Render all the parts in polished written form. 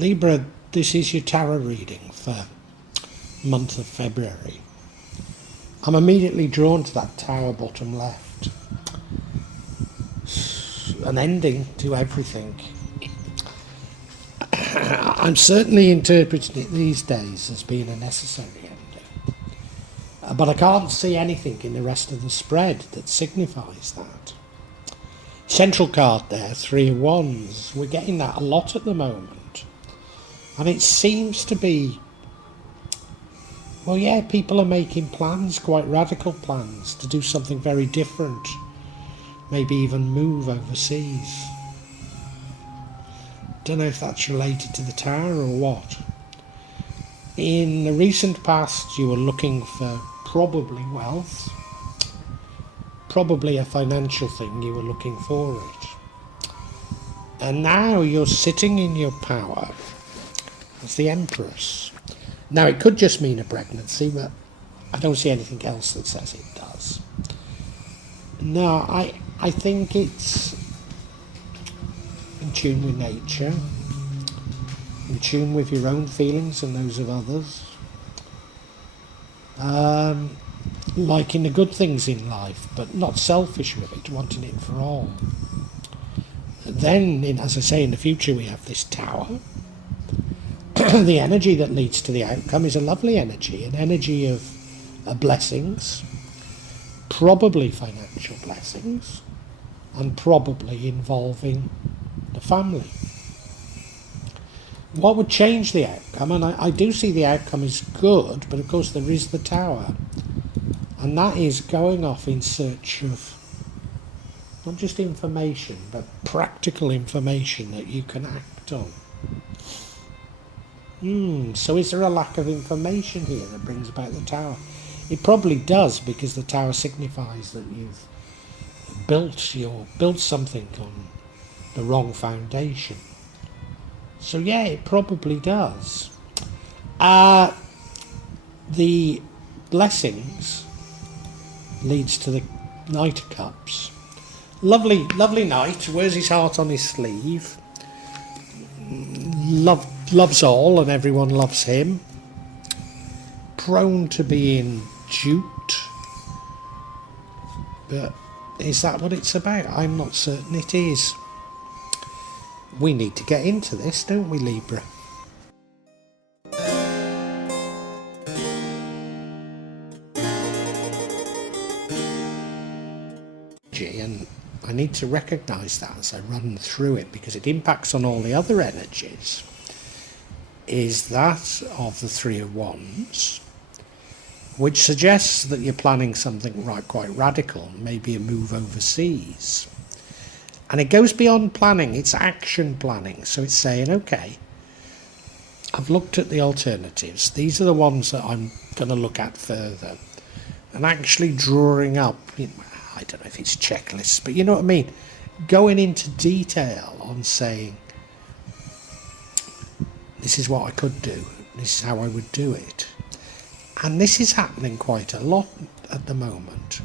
Libra, this is your tarot reading for month of February. I'm immediately drawn to that tower bottom left. An ending to everything. I'm certainly interpreting it these days as being a necessary ending. But I can't see anything in the rest of the spread that signifies that. Central card there, 3 of Wands. We're getting that a lot at the moment. And it seems to be, well, yeah, people are making plans, quite radical plans, to do something very different. Maybe even move overseas. Don't know if that's related to the tower or what. In the recent past, you were looking for probably wealth. Probably a financial thing, you were looking for it. And now you're sitting in your power as the Empress. Now, it could just mean a pregnancy, but I don't see anything else that says it does. No, I think it's in tune with nature, in tune with your own feelings and those of others. Liking the good things in life, but not selfish with it, wanting it for all. Then, as I say, in the future we have this tower. The energy that leads to the outcome is a lovely energy, an energy of blessings, probably financial blessings, and probably involving the family. What would change the outcome? And I do see the outcome is good, but of course there is the tower. And that is going off in search of not just information, but practical information that you can act on. So is there a lack of information here that brings about the tower? It probably does, because the tower signifies that you've built something on the wrong foundation. So yeah, it probably does. The blessings leads to the Knight of Cups. Lovely knight, wears his heart on his sleeve. Loves all and everyone loves him. Prone to being duped. But is that what it's about? I'm not certain it is. We need to get into this, don't we, Libra? And I need to recognise that as I run through it, because it impacts on all the other energies. Is that of the 3 of Wands, which suggests that you're planning something quite radical, maybe a move overseas. And it goes beyond planning, it's action planning. So it's saying, okay, I've looked at the alternatives. These are the ones that I'm going to look at further. And actually drawing up, I don't know if it's checklists, but you know what I mean? Going into detail on saying, this is what I could do, this is how I would do it. And this is happening quite a lot at the moment.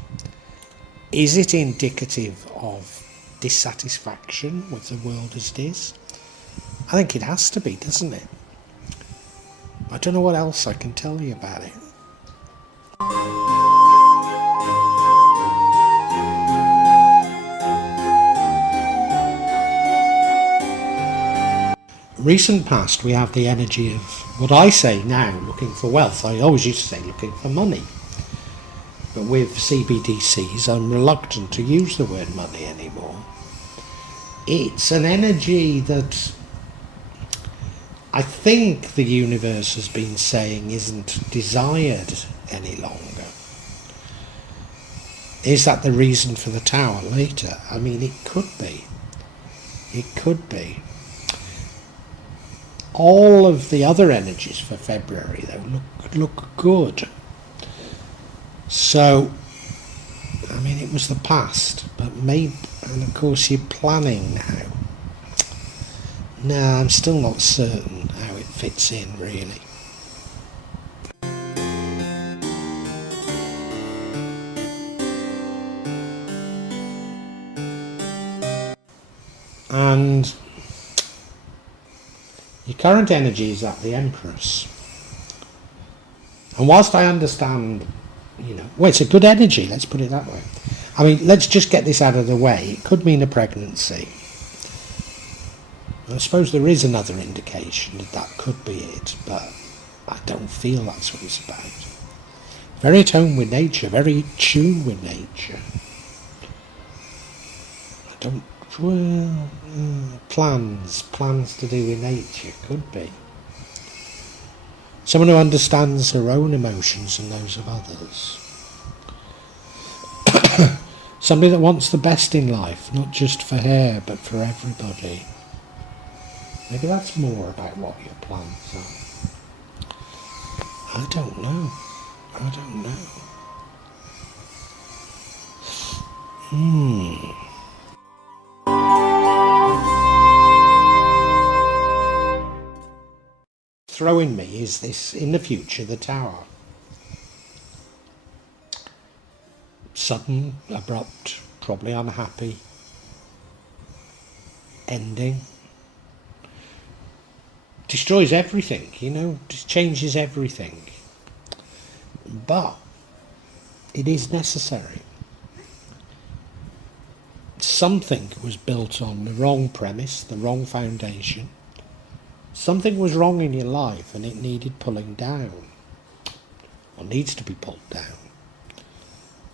Is it indicative of dissatisfaction with the world as it is? I think it has to be, doesn't it? I don't know what else I can tell you about it. Recent past, we have the energy of what I say now, looking for wealth. I always used to say looking for money. But with CBDCs, I'm reluctant to use the word money anymore. It's an energy that I think the universe has been saying isn't desired any longer. Is that the reason for the tower later? I mean, it could be. It could be. All of the other energies for February, though, look good. So, I mean, it was the past, but maybe, and of course you're planning now. No, I'm still not certain how it fits in, really. And you're Your current energy is at the Empress. And whilst I understand, well, it's a good energy, let's put it that way. I mean, let's just get this out of the way. It could mean a pregnancy. I suppose there is another indication that could be it, but I don't feel that's what it's about. Very at home with nature, very in tune with nature. I don't... Well, plans to do with nature, could be. Someone who understands her own emotions and those of others. Somebody that wants the best in life, not just for her, but for everybody. Maybe that's more about what your plans are. I don't know. Throwing me is this, in the future, the Tower. Sudden, abrupt, probably unhappy ending. Destroys everything, just changes everything. But it is necessary. Something was built on the wrong premise, the wrong foundation. Something was wrong in your life and it needed pulling down, or needs to be pulled down.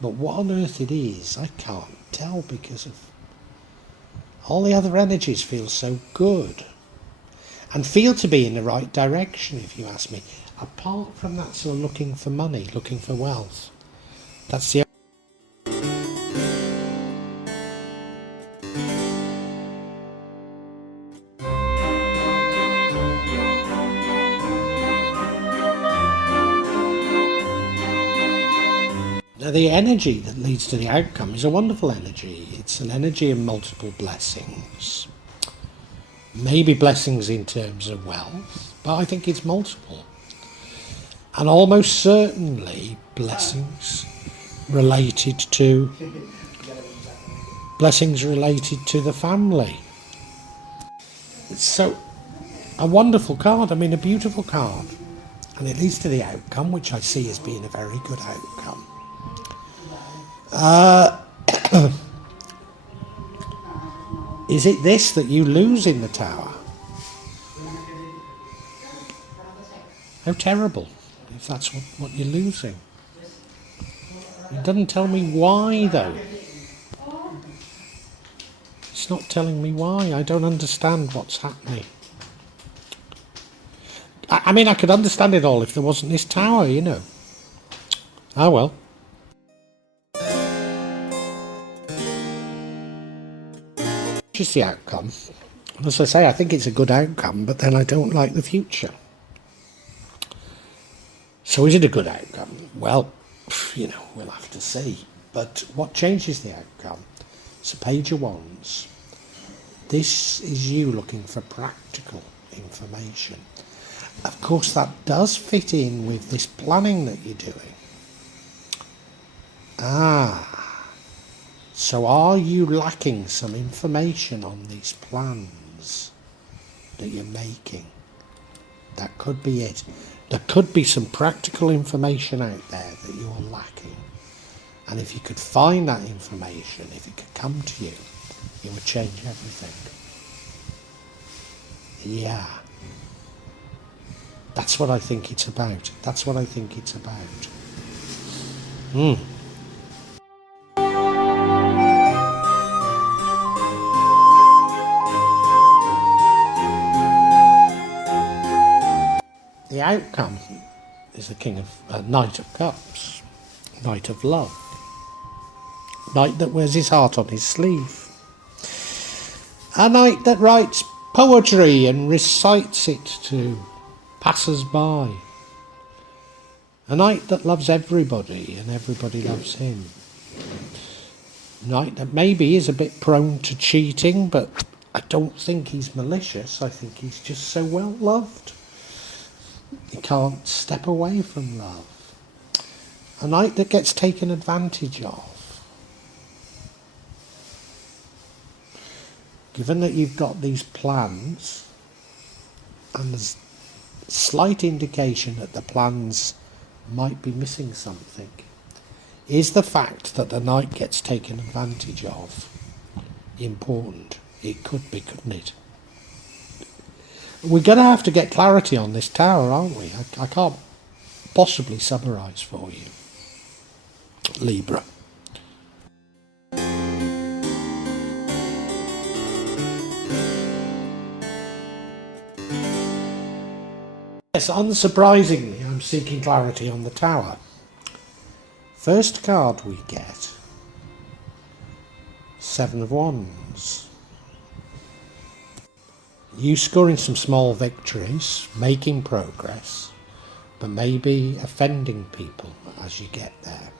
But what on earth it is, I can't tell, because of all the other energies feel so good and feel to be in the right direction, if you ask me. Apart from that sort of looking for money, looking for wealth. That's the the energy that leads to the outcome is a wonderful energy. It's an energy of multiple blessings. Maybe blessings in terms of wealth, but I think it's multiple. And almost certainly blessings related to the family. So a wonderful card, a beautiful card. And it leads to the outcome, which I see as being a very good outcome. Is it this that you lose in the Tower? How terrible, if that's what you're losing. It doesn't tell me why, though. It's not telling me why. I don't understand what's happening. I could understand it all if there wasn't this Tower, Ah, well. Which is the outcome. And as I say, I think it's a good outcome, but then I don't like the future. So is it a good outcome? Well, we'll have to see. But what changes the outcome? It's a Page of Wands. This is you looking for practical information. Of course, that does fit in with this planning that you're doing. So are you lacking some information on these plans that you're making? That could be it. There could be some practical information out there that you're lacking. And if you could find that information, if it could come to you, it would change everything. Yeah. That's what I think it's about. The outcome is the Knight of Cups, Knight of Love, Knight that wears his heart on his sleeve, a knight that writes poetry and recites it to passers-by, a knight that loves everybody and everybody loves him, a knight that maybe is a bit prone to cheating, but I don't think he's malicious. I think he's just so well loved. He can't step away from love. A knight that gets taken advantage of. Given that you've got these plans and there's slight indication that the plans might be missing something, is the fact that the Knight gets taken advantage of important? It could be, couldn't it? We're going to have to get clarity on this tower, aren't we? I can't possibly summarise for you. Libra. Yes, unsurprisingly, I'm seeking clarity on the tower. First card we get, Seven of Wands. You scoring some small victories, making progress, but maybe offending people as you get there.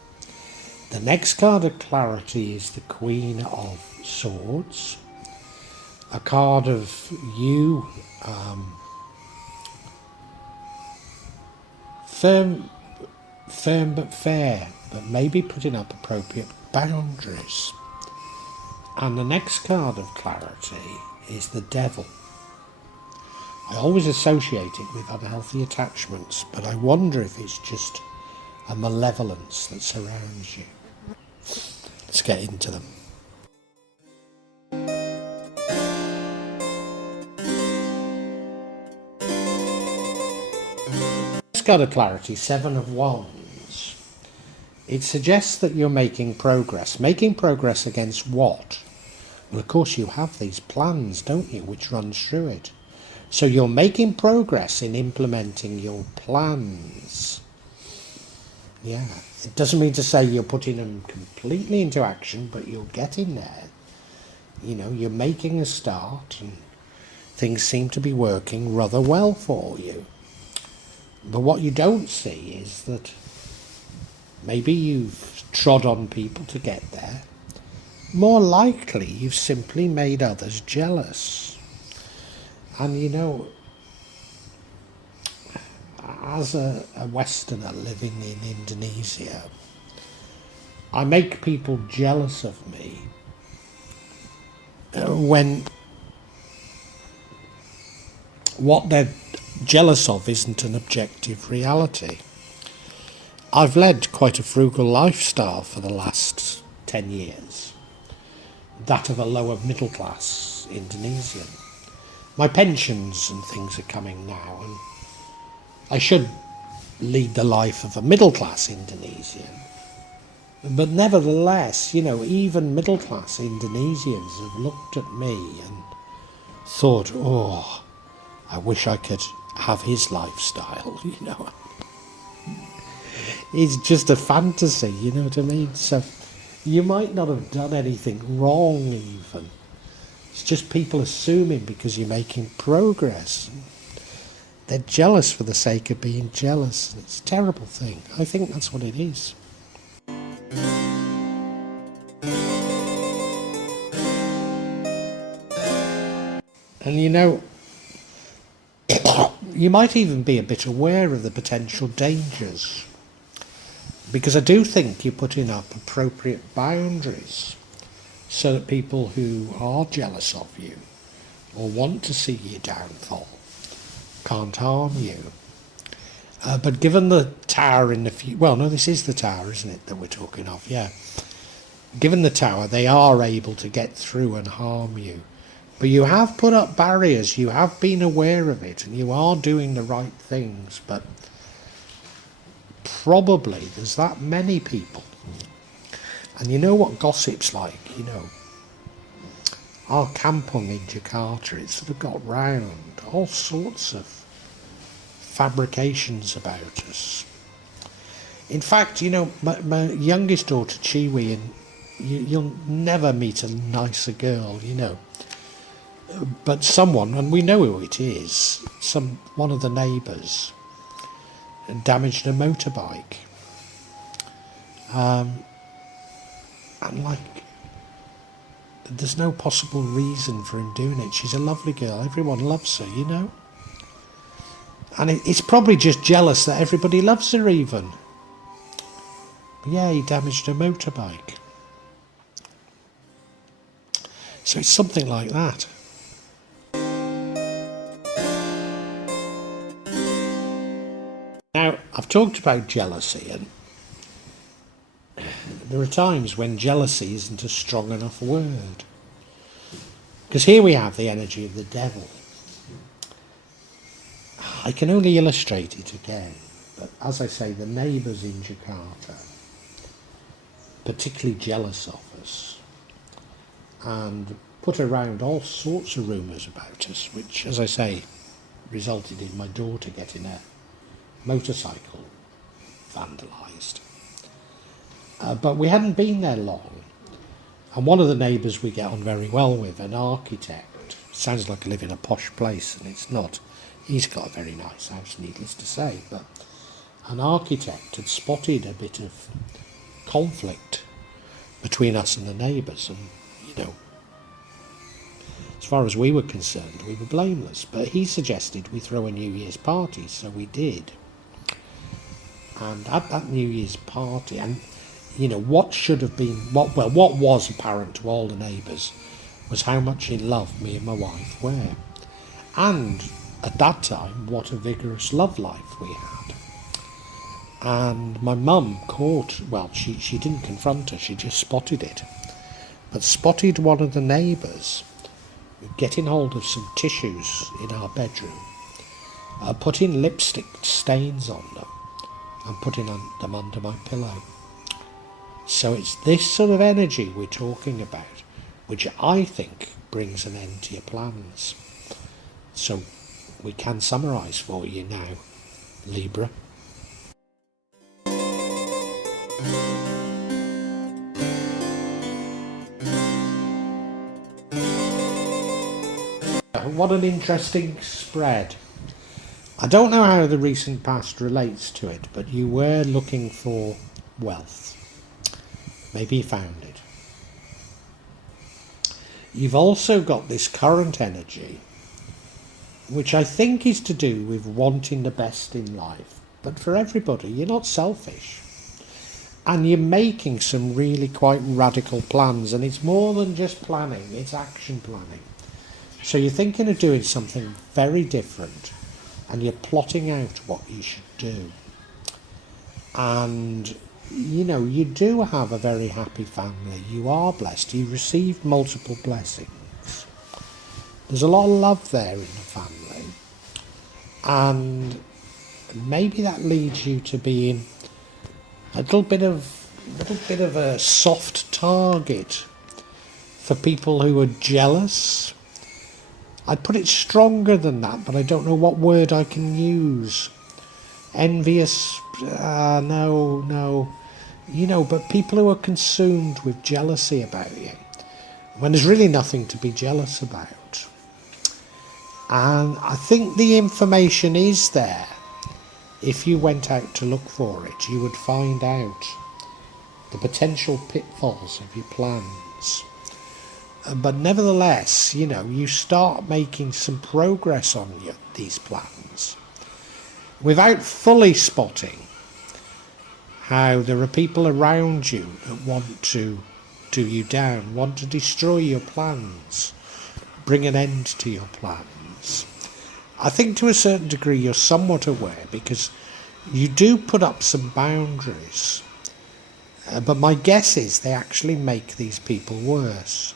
The next card of clarity is the Queen of Swords. A card of you firm but fair, but maybe putting up appropriate boundaries. And the next card of clarity is the Devil. I always associate it with unhealthy attachments, but I wonder if it's just a malevolence that surrounds you. Let's get into them. Next card of clarity, Seven of Wands. It suggests that you're making progress. Making progress against what? Well, of course you have these plans, don't you, which runs through it. So you're making progress in implementing your plans. Yeah, it doesn't mean to say you're putting them completely into action, but you're getting there. You know, you're making a start and things seem to be working rather well for you. But what you don't see is that maybe you've trod on people to get there. More likely you've simply made others jealous. And you know, as a Westerner living in Indonesia, I make people jealous of me when what they're jealous of isn't an objective reality. I've led quite a frugal lifestyle for the last 10 years, that of a lower middle class Indonesian. My pensions and things are coming now, and I should lead the life of a middle-class Indonesian. But nevertheless, you know, even middle-class Indonesians have looked at me and thought, oh, I wish I could have his lifestyle, you know. It's just a fantasy, you know what I mean? So you might not have done anything wrong even. It's just people assuming because you're making progress. They're jealous for the sake of being jealous. It's a terrible thing. I think that's what it is. And you know, you might even be a bit aware of the potential dangers. Because I do think you're putting up appropriate boundaries so that people who are jealous of you or want to see your downfall can't harm you. But given the tower in the future, well, no, this is the tower, isn't it, that we're talking of, yeah. Given the tower, they are able to get through and harm you. But you have put up barriers, you have been aware of it, and you are doing the right things, but probably there's that many people. And you know what gossip's like, you know. Our kampung in Jakarta, it's sort of got round all sorts of fabrications about us. In fact, you know, my youngest daughter, Chiwi, and you'll never meet a nicer girl, you know. But someone, and we know who it is, one of the neighbours, damaged a motorbike. And like, there's no possible reason for him doing it. She's a lovely girl. Everyone loves her, you know. And it's probably just jealous that everybody loves her even. But yeah, he damaged a motorbike. So it's something like that. Now, I've talked about jealousy, and there are times when jealousy isn't a strong enough word. Because here we have the energy of the devil. I can only illustrate it again, but as I say, the neighbours in Jakarta, particularly jealous of us, and put around all sorts of rumours about us, which, as I say, resulted in my daughter getting a motorcycle vandalised. But we hadn't been there long, and one of the neighbours we get on very well with, an architect, sounds like I live in a posh place, and it's not. He's got a very nice house, needless to say, but an architect had spotted a bit of conflict between us and the neighbours, and, you know, as far as we were concerned, we were blameless. But he suggested we throw a New Year's party, so we did. And at that New Year's party, and you know, what should have been, what was apparent to all the neighbours was how much in love me and my wife were. And at that time, what a vigorous love life we had. And my mum caught, well, she didn't confront her, she just spotted it. But spotted one of the neighbours getting hold of some tissues in our bedroom, putting lipstick stains on them, and putting them under my pillow. So it's this sort of energy we're talking about, which I think brings an end to your plans. So we can summarise for you now, Libra. What an interesting spread. I don't know how the recent past relates to it, but you were looking for wealth. Maybe you found it. You've also got this current energy, which I think is to do with wanting the best in life. But for everybody, you're not selfish. And you're making some really quite radical plans, and it's more than just planning, it's action planning. So you're thinking of doing something very different, and you're plotting out what you should do. And, you know, you do have a very happy family. You are blessed. You receive multiple blessings. There's a lot of love there in the family. And maybe that leads you to being a little bit of a soft target for people who are jealous. I'd put it stronger than that, but I don't know what word I can use. Envious, no. You know, but people who are consumed with jealousy about you, when there's really nothing to be jealous about. And I think the information is there. If you went out to look for it, you would find out the potential pitfalls of your plans. But nevertheless, you know, you start making some progress on these plans without fully spotting how there are people around you that want to do you down, want to destroy your plans, bring an end to your plans. I think to a certain degree you're somewhat aware, because you do put up some boundaries, but my guess is they actually make these people worse.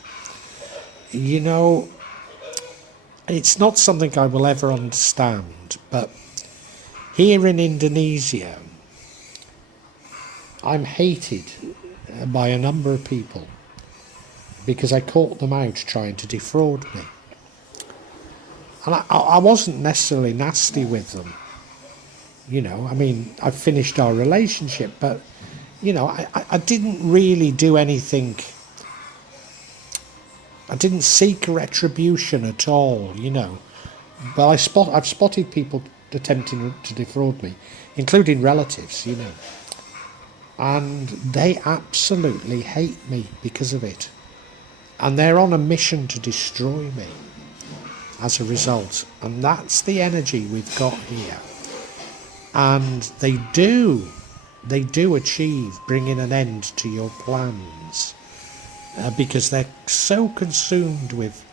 You know, it's not something I will ever understand, but here in Indonesia, I'm hated by a number of people because I caught them out trying to defraud me. And I wasn't necessarily nasty with them. You know, I mean, I finished our relationship, but, you know, I didn't really do anything. I didn't seek retribution at all, you know. But I've spotted people attempting to defraud me, including relatives, you know. And they absolutely hate me because of it. And they're on a mission to destroy me as a result. And that's the energy we've got here. And they do achieve bringing an end to your plans. Because they're so consumed with,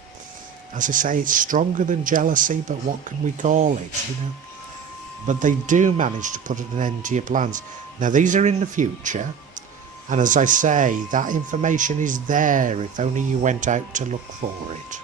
as I say, it's stronger than jealousy, but what can we call it, you know? but they do manage to put an end to your plans. Now, these are in the future, and as I say, that information is there if only you went out to look for it.